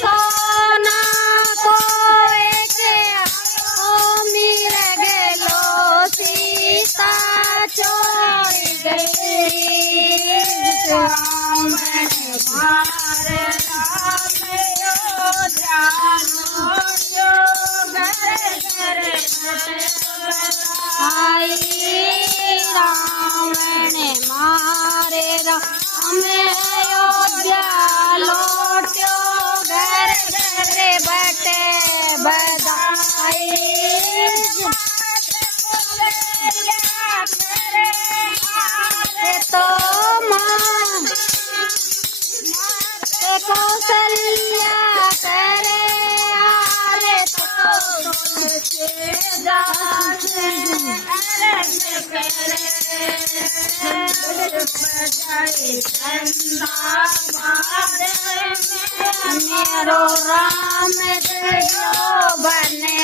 सोना को एक मिल गेलो सीता चोरी गई राम मारे आई रावण मारे राम अयोध्या लौट्यो घर घर बटे बधाई तो मां कौशल्या करे आरे तो मेरो राम देव बने